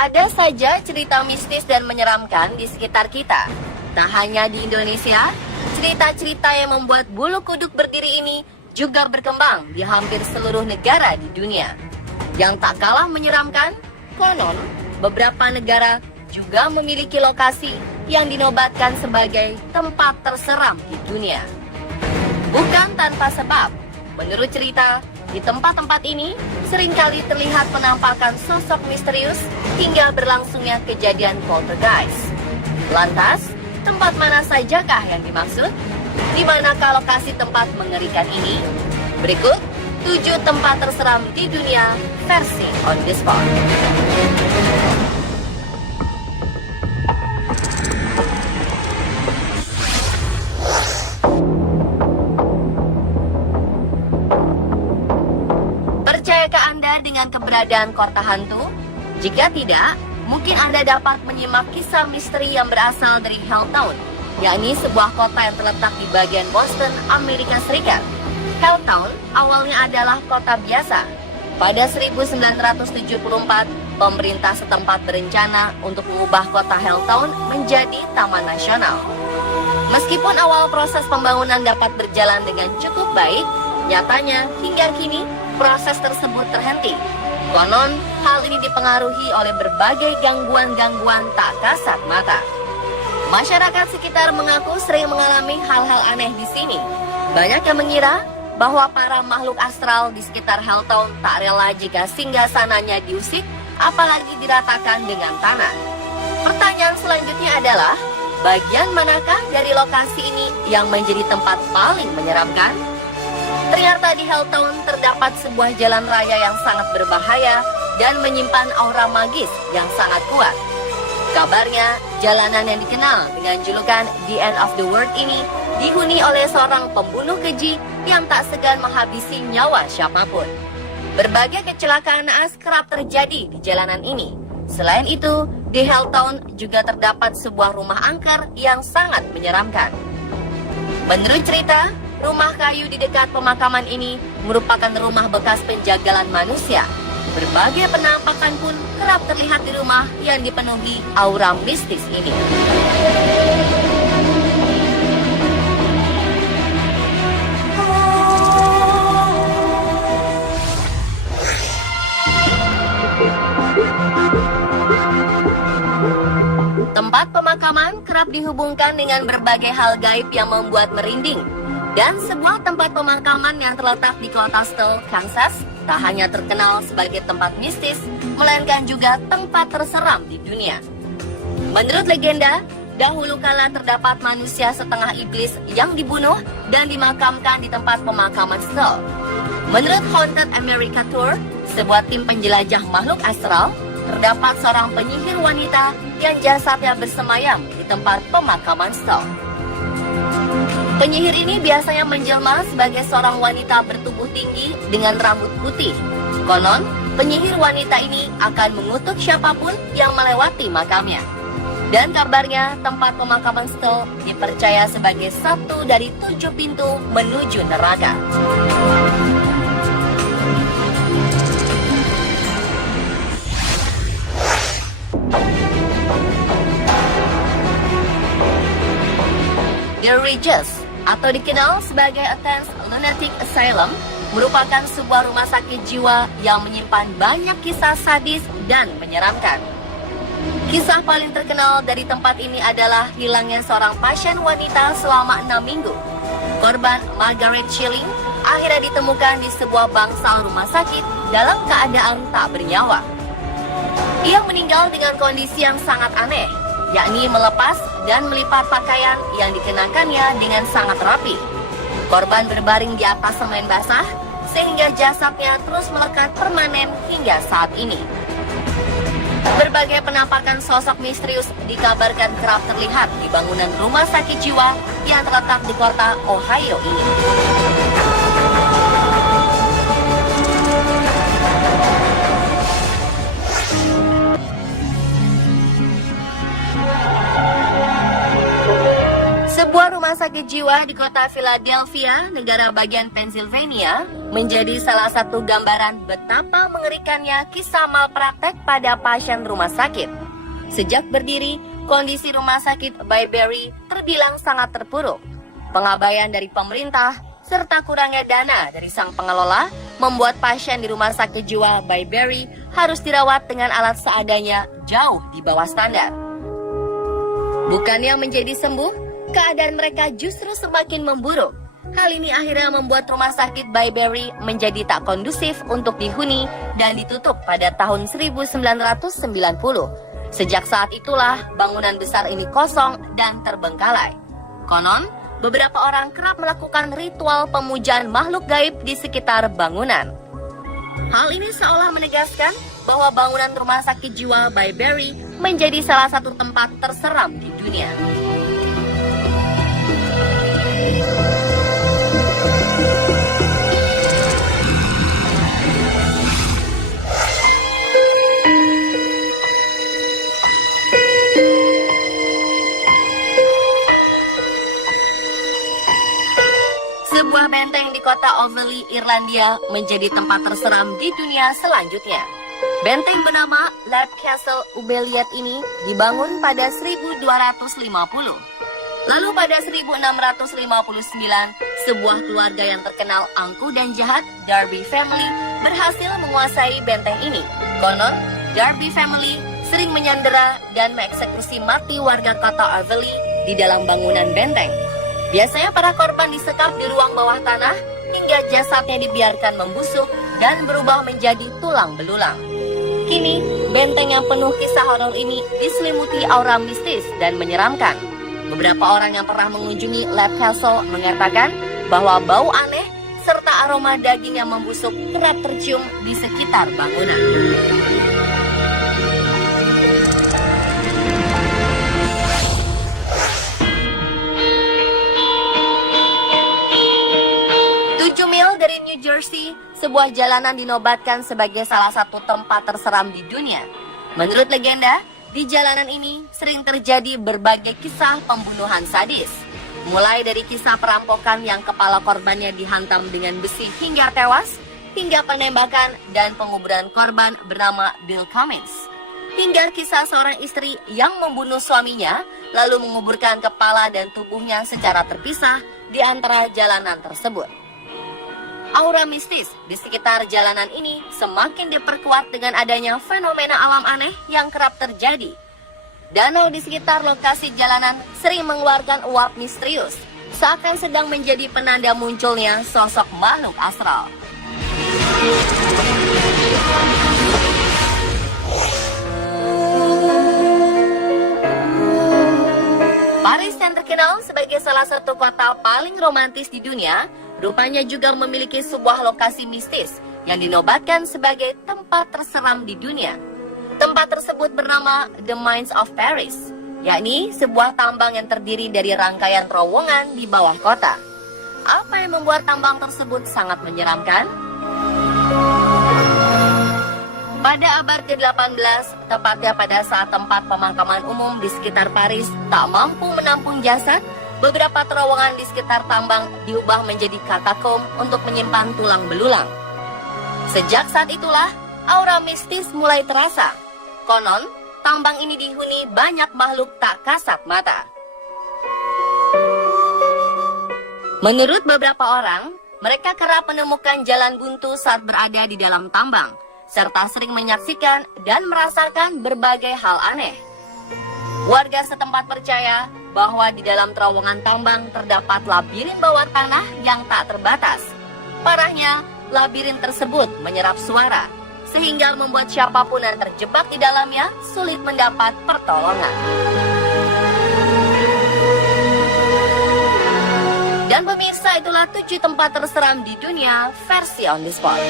Ada saja cerita mistis dan menyeramkan di sekitar kita. Tak hanya di Indonesia, cerita-cerita yang membuat bulu kuduk berdiri ini juga berkembang di hampir seluruh negara di dunia. Yang tak kalah menyeramkan, konon beberapa negara juga memiliki lokasi yang dinobatkan sebagai tempat terseram di dunia. Bukan tanpa sebab, menurut cerita, di tempat-tempat ini seringkali terlihat penampakan sosok misterius hingga berlangsungnya kejadian poltergeist. Lantas, tempat mana sajakah yang dimaksud? Di manakah lokasi tempat mengerikan ini? Berikut 7 tempat terseram di dunia versi On The Spot. Percayakah Anda dengan keberadaan kota hantu? Jika tidak, mungkin Anda dapat menyimak kisah misteri yang berasal dari Helltown, yakni sebuah kota yang terletak di bagian Boston, Amerika Serikat. Helltown awalnya adalah kota biasa. Pada 1974, pemerintah setempat berencana untuk mengubah kota Helltown menjadi taman nasional. Meskipun awal proses pembangunan dapat berjalan dengan cukup baik, nyatanya hingga kini proses tersebut terhenti. Konon, hal ini dipengaruhi oleh berbagai gangguan-gangguan tak kasat mata. Masyarakat sekitar mengaku sering mengalami hal-hal aneh di sini. Banyak yang mengira bahwa para makhluk astral di sekitar Helltown tak rela jika singgasananya diusik, apalagi diratakan dengan tanah. Pertanyaan selanjutnya adalah, bagian manakah dari lokasi ini yang menjadi tempat paling menyeramkan? Ternyata di Helltown terdapat sebuah jalan raya yang sangat berbahaya dan menyimpan aura magis yang sangat kuat. Kabarnya, jalanan yang dikenal dengan julukan The End of the World ini dihuni oleh seorang pembunuh keji yang tak segan menghabisi nyawa siapapun. Berbagai kecelakaan naas kerap terjadi di jalanan ini. Selain itu, di Helltown juga terdapat sebuah rumah angker yang sangat menyeramkan. Menurut cerita, rumah kayu di dekat pemakaman ini merupakan rumah bekas penjagalan manusia. Berbagai penampakan pun kerap terlihat di rumah yang dipenuhi aura mistis ini. Tempat pemakaman kerap dihubungkan dengan berbagai hal gaib yang membuat merinding. Dan sebuah tempat pemakaman yang terletak di kota Steele, Kansas, tak hanya terkenal sebagai tempat mistis, melainkan juga tempat terseram di dunia. Menurut legenda, dahulu kala terdapat manusia setengah iblis yang dibunuh dan dimakamkan di tempat pemakaman Steele. Menurut Haunted America Tour, sebuah tim penjelajah makhluk astral, terdapat seorang penyihir wanita yang jasadnya bersemayam di tempat pemakaman Steele. Penyihir ini biasanya menjelma sebagai seorang wanita bertubuh tinggi dengan rambut putih. Konon, penyihir wanita ini akan mengutuk siapapun yang melewati makamnya. Dan kabarnya, tempat pemakaman Steele dipercaya sebagai satu dari 7 pintu menuju neraka. The Regis, atau dikenal sebagai Athens Lunatic Asylum, merupakan sebuah rumah sakit jiwa yang menyimpan banyak kisah sadis dan menyeramkan. Kisah paling terkenal dari tempat ini adalah hilangnya seorang pasien wanita selama 6 minggu. Korban Margaret Schilling akhirnya ditemukan di sebuah bangsal rumah sakit dalam keadaan tak bernyawa. Ia meninggal dengan kondisi yang sangat aneh, yakni melepas dan melipat pakaian yang dikenakannya dengan sangat rapi. Korban berbaring di atas semen basah, sehingga jasadnya terus melekat permanen hingga saat ini. Berbagai penampakan sosok misterius dikabarkan kerap terlihat di bangunan rumah sakit jiwa yang terletak di kota Ohio ini. Sebuah rumah sakit jiwa di kota Philadelphia, negara bagian Pennsylvania, menjadi salah satu gambaran betapa mengerikannya kisah malpraktek pada pasien rumah sakit. Sejak berdiri, kondisi rumah sakit Byberry terbilang sangat terpuruk. Pengabaian dari pemerintah serta kurangnya dana dari sang pengelola membuat pasien di rumah sakit jiwa Byberry harus dirawat dengan alat seadanya jauh di bawah standar. Bukannya menjadi sembuh, keadaan mereka justru semakin memburuk. Hal ini akhirnya membuat rumah sakit Byberry menjadi tak kondusif untuk dihuni dan ditutup pada tahun 1990. Sejak saat itulah bangunan besar ini kosong dan terbengkalai. Konon, beberapa orang kerap melakukan ritual pemujaan makhluk gaib di sekitar bangunan. Hal ini seolah menegaskan bahwa bangunan rumah sakit jiwa Byberry menjadi salah satu tempat terseram di dunia. Sebuah benteng di kota Overley, Irlandia menjadi tempat terseram di dunia selanjutnya. Benteng bernama Lab Castle Ubeliet ini dibangun pada 1250. Lalu pada 1659, sebuah keluarga yang terkenal angkuh dan jahat, Darby Family, berhasil menguasai benteng ini. Konon, Darby Family sering menyandera dan mengeksekusi mati warga kota Overley di dalam bangunan benteng. Biasanya para korban disekap di ruang bawah tanah hingga jasadnya dibiarkan membusuk dan berubah menjadi tulang belulang. Kini, benteng yang penuh kisah horor ini diselimuti aura mistis dan menyeramkan. Beberapa orang yang pernah mengunjungi Lab Castle mengatakan bahwa bau aneh serta aroma daging yang membusuk kerap tercium di sekitar bangunan. Dari New Jersey, sebuah jalanan dinobatkan sebagai salah satu tempat terseram di dunia. Menurut legenda, di jalanan ini sering terjadi berbagai kisah pembunuhan sadis. Mulai dari kisah perampokan yang kepala korbannya dihantam dengan besi hingga tewas, hingga penembakan dan penguburan korban bernama Bill Cummins. Hingga kisah seorang istri yang membunuh suaminya, lalu menguburkan kepala dan tubuhnya secara terpisah di antara jalanan tersebut. Aura mistis di sekitar jalanan ini semakin diperkuat dengan adanya fenomena alam aneh yang kerap terjadi. Danau di sekitar lokasi jalanan sering mengeluarkan uap misterius, seakan sedang menjadi penanda munculnya sosok makhluk astral. Paris yang terkenal sebagai salah satu kota paling romantis di dunia, rupanya juga memiliki sebuah lokasi mistis yang dinobatkan sebagai tempat terseram di dunia. Tempat tersebut bernama The Mines of Paris, yakni sebuah tambang yang terdiri dari rangkaian terowongan di bawah kota. Apa yang membuat tambang tersebut sangat menyeramkan? Pada abad ke-18, tepatnya pada saat tempat pemakaman umum di sekitar Paris tak mampu menampung jasad, beberapa terowongan di sekitar tambang diubah menjadi katakom untuk menyimpan tulang belulang. Sejak saat itulah, aura mistis mulai terasa. Konon, tambang ini dihuni banyak makhluk tak kasat mata. Menurut beberapa orang, mereka kerap menemukan jalan buntu saat berada di dalam tambang, serta sering menyaksikan dan merasakan berbagai hal aneh. Warga setempat percaya bahwa di dalam terowongan tambang terdapat labirin bawah tanah yang tak terbatas. Parahnya, labirin tersebut menyerap suara, sehingga membuat siapapun yang terjebak di dalamnya sulit mendapat pertolongan. Dan pemirsa, itulah 7 tempat terseram di dunia versi On The Spot.